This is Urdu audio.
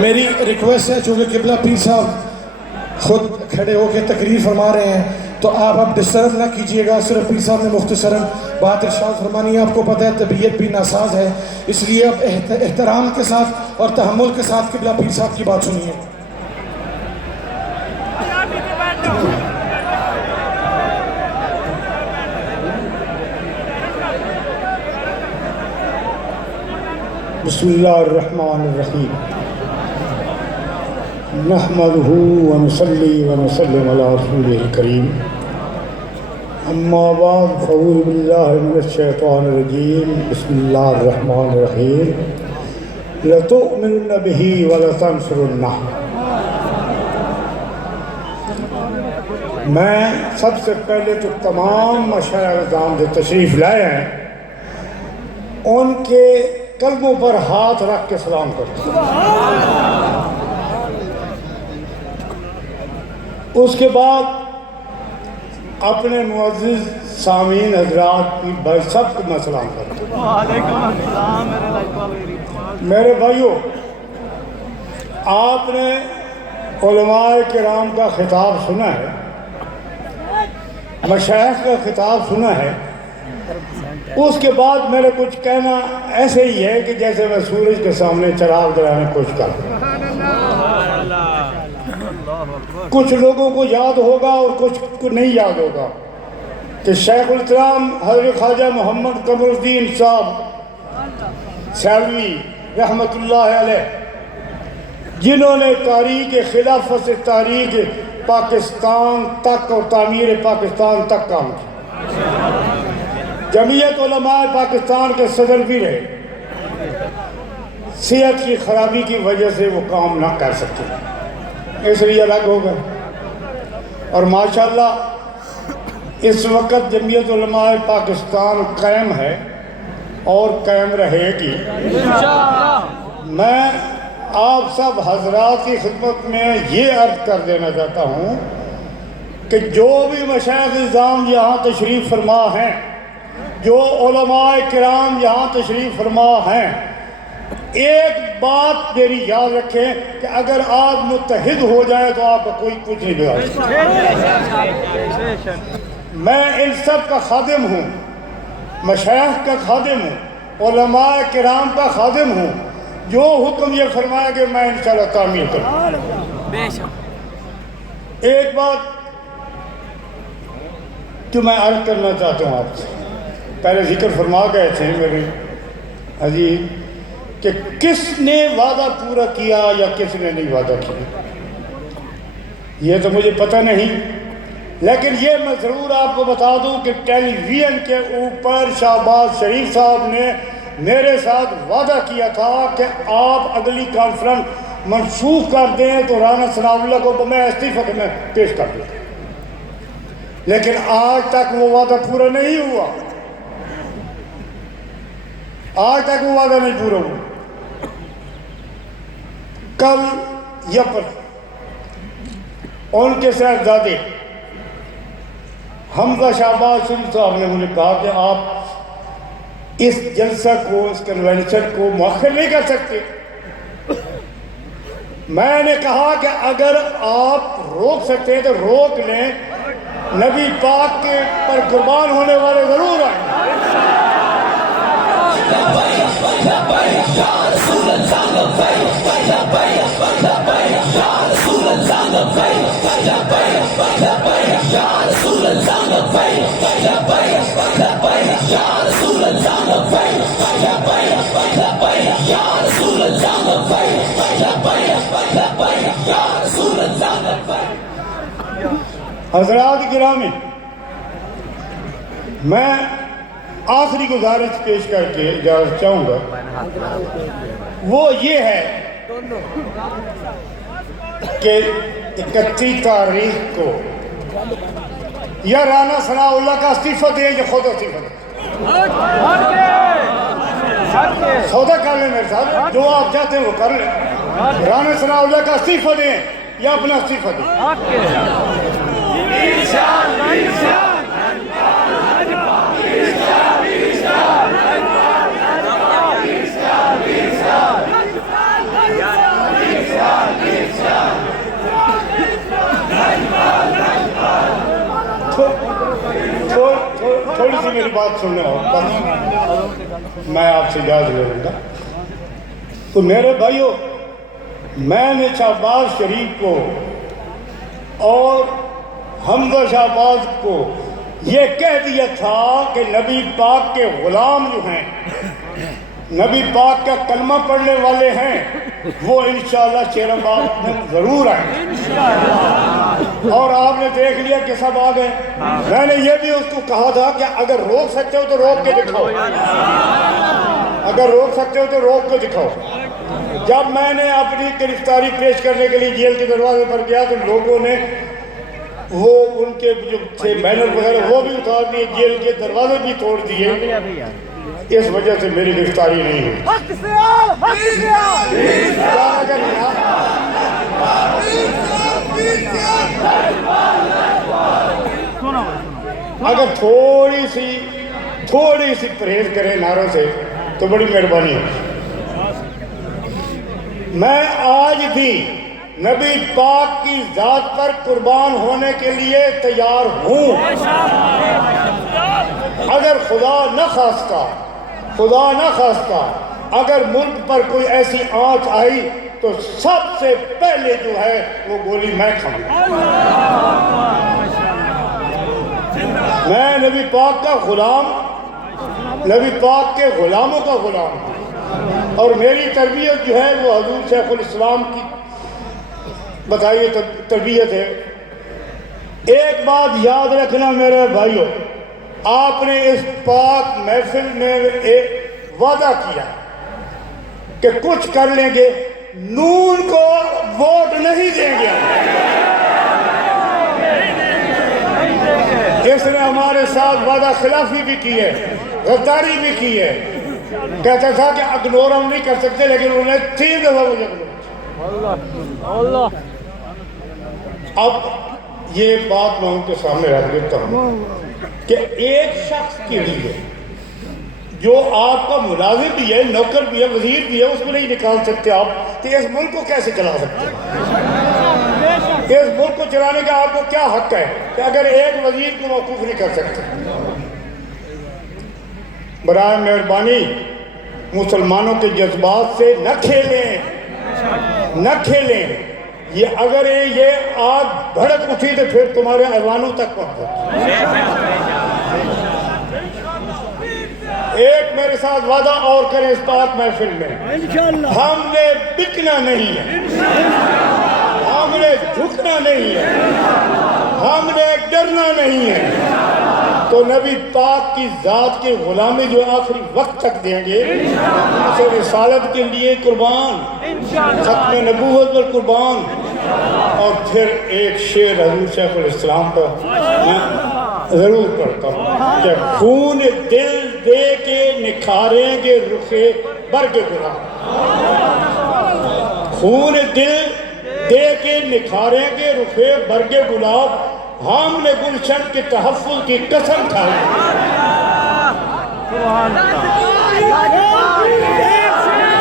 میری ریکویسٹ ہے، چونکہ قبلہ پیر صاحب خود کھڑے ہو کے تقریر فرما رہے ہیں تو آپ اب ڈسٹرب نہ کیجئے گا. صرف پیر صاحب نے مختصراً بات ارشاد فرمانی ہے. آپ کو پتہ ہے طبیعت بھی ناساز ہے، اس لیے اب احترام کے ساتھ اور تحمل کے ساتھ قبلہ پیر صاحب کی بات سنیے. بسم اللہ الرحمن الرحیم. نحمدہ ونصلی ونسلم علی رسولہ الکریم. اما بعد فاعوذ باللہ من الشیطان الرجیم. بسم اللہ الرحمن الرحیم. لتؤمنن بہ ولتنصرنہ. میں سب سے پہلے تو تمام مشائخ کرام جو تشریف لائے ہیں ان کے قلبوں پر ہاتھ رکھ کے سلام کرتا ہوں. اس کے بعد اپنے معزز سامعین حضرات کی بھائی سب کو میں سلام کرتا ہوں. میرے بھائیوں، آپ نے علماء کرام کا خطاب سنا ہے، مشائخ کا خطاب سنا ہے. اس کے بعد میرے کچھ کہنا ایسے ہی ہے کہ جیسے میں سورج کے سامنے چراغ جلانے کی کوشش کروں. کچھ لوگوں کو یاد ہوگا اور کچھ کو نہیں یاد ہوگا کہ شیخ الاسلام حضرت خواجہ محمد قمر الدین صاحب سیلوی رحمۃ اللہ علیہ، جنہوں نے تاریخ خلافت سے تاریخ پاکستان تک اور تعمیر پاکستان تک کام کیا، جمعیت علماء پاکستان کے صدر بھی رہے. صحت کی خرابی کی وجہ سے وہ کام نہ کر سکتے، اس لیے الگ ہو گئے. اور ماشاءاللہ اس وقت جمعیت علماء پاکستان قائم ہے اور قائم رہے گی. میں آپ سب حضرات کی خدمت میں یہ عرض کر دینا چاہتا ہوں کہ جو بھی مشائخ نظام یہاں تشریف فرما ہیں، جو علماء کرام یہاں تشریف فرما ہیں، ایک بات میری یاد رکھیں کہ اگر آپ متحد ہو جائیں تو آپ کا کوئی کچھ نہیں بگاڑ سکتا. میں ان سب کا خادم ہوں، مشائخ کا خادم ہوں، علماء کرام کا خادم ہوں. جو حکم یہ فرمایا کہ میں انشاءاللہ تعمیل کروں. ایک بات جو میں عرض کرنا چاہتا ہوں آپ سے، پہلے ذکر فرما گئے تھے میرے عزیز کہ کس نے وعدہ پورا کیا یا کس نے نہیں وعدہ کیا، یہ تو مجھے پتہ نہیں. لیکن یہ میں ضرور آپ کو بتا دوں کہ ٹیلی ویژن کے اوپر شہباز شریف صاحب نے میرے ساتھ وعدہ کیا تھا کہ آپ اگلی کانفرنس منسوخ کر دیں تو رانا ثناء اللہ کو میں استعفیٰ میں پیش کر دوں. لیکن آج تک وہ وعدہ پورا نہیں ہوا، آج تک وہ وعدہ نہیں پورا ہوا. کل یا پر ان کے صاحبزادے حمزہ شہباز شریف صاحب نے مجھے کہا کہ آپ اس جلسہ کو، اس کنونشن کو مؤخر نہیں کر سکتے. میں نے کہا کہ اگر آپ روک سکتے ہیں تو روک لیں، نبی پاک کے پر قربان ہونے والے ضرور آئیں. حضرات گرامی، میں آخری گزارش پیش کر کے اجازت چاہوں گا، وہ یہ ہے کہ 31 تاریخ کو یا رانا ثناء اللہ کا استعفیٰ دیں یا خود استعفیٰ دیں، سودا کر لیں میرے ساتھ، جو آپ چاہتے ہیں وہ کر لیں، رانا ثناء اللہ کا استعفیٰ دیں یا اپنا استعفیٰ دیں۔ تھوڑی سی میری بات سننے ہو، بس میں آپ سے اجازت لے لوں گا۔ تو میرے بھائیوں، میں نے شہباز شریف کو اور حمزہ شہباز کو یہ کہہ دیا تھا کہ نبی پاک کے غلام جو ہیں، نبی پاک کا کلمہ پڑھنے والے ہیں، وہ انشاءاللہ شیرم باغ میں ضرور آئیں، اور آپ نے دیکھ لیا کہ سب آ گئے۔ میں نے یہ بھی اس کو کہا تھا کہ اگر روک سکتے ہو تو روک کے دکھاؤ، اگر روک سکتے ہو تو روک کے دکھاؤ۔ جب میں نے اپنی گرفتاری پیش کرنے کے لیے جیل کے دروازے پر گیا تو لوگوں نے وہ ان کے جو تھے بینر وغیرہ وہ بھی اتار دیے، جیل کے دروازے بھی توڑ دیے، اس وجہ سے میری گرفتاری نہیں ہوئی۔ اگر تھوڑی سی پرہیز کریں نعروں سے تو بڑی مہربانی ہے۔ میں آج بھی نبی پاک کی ذات پر قربان ہونے کے لیے تیار ہوں۔ اگر خدا نہ خواستہ اگر ملک پر کوئی ایسی آنچ آئی تو سب سے پہلے جو ہے وہ گولی میں کھاؤں گا۔ میں نبی پاک کا غلام، نبی پاک کے غلاموں کا غلام ہوں، اور میری تربیت جو ہے وہ حضور شیخ الاسلام کی بتائیے تربیت ہے۔ ایک بات یاد رکھنا میرے بھائیوں، آپ نے اس پاک محفل میں ایک وعدہ کیا کہ کچھ کر لیں گے، نون کو ووٹ نہیں دیں گے۔ اس نے ہمارے ساتھ وعدہ خلافی بھی کی ہے، غداری بھی کی ہے، کہتا تھا کہ اگنور ہم نہیں کر سکتے، لیکن انہوں نے 3 دفعہ مجھے اگنور۔ اب یہ بات میں ان کے سامنے رکھ دیتا ہوں کہ ایک شخص کے لیے جو آپ کا ملازم بھی ہے، نوکر بھی ہے، وزیر بھی ہے، اس کو نہیں نکال سکتے آپ، تو اس ملک کو کیسے چلا سکتے ہیں؟ اس ملک کو چلانے کا آپ کو کیا حق ہے کہ اگر ایک وزیر کو موقوف نہیں کر سکتے؟ برائے مہربانی مسلمانوں کے جذبات سے نہ کھیلیں۔ یہ اگر یہ آگ بھڑک اٹھی تو پھر تمہارے ایوانوں تک پہنچ جائے۔ ایک میرے ساتھ وعدہ اور کریں اس پاک محفل میں، ہم نے بکنا نہیں ہے، ہم نے جھکنا نہیں ہے، ہم نے ڈرنا نہیں ہے۔ تو نبی پاک کی ذات کی غلامی جو آخری وقت تک دیں گے، اسے رسالت کے لیے قربان، ختم نبوت پر قربان۔ اور پھر ایک شعر حضور شیخ الاسلام پر میں ضرور پڑھتا ہوں کہ خون دل دے کے نکھاریں گے رخے برگ گلاب، خون دل دے کے نکھاریں گے رخے برگ گلاب، ہم نے گلشن کے تحفظ کی قسم کھائی۔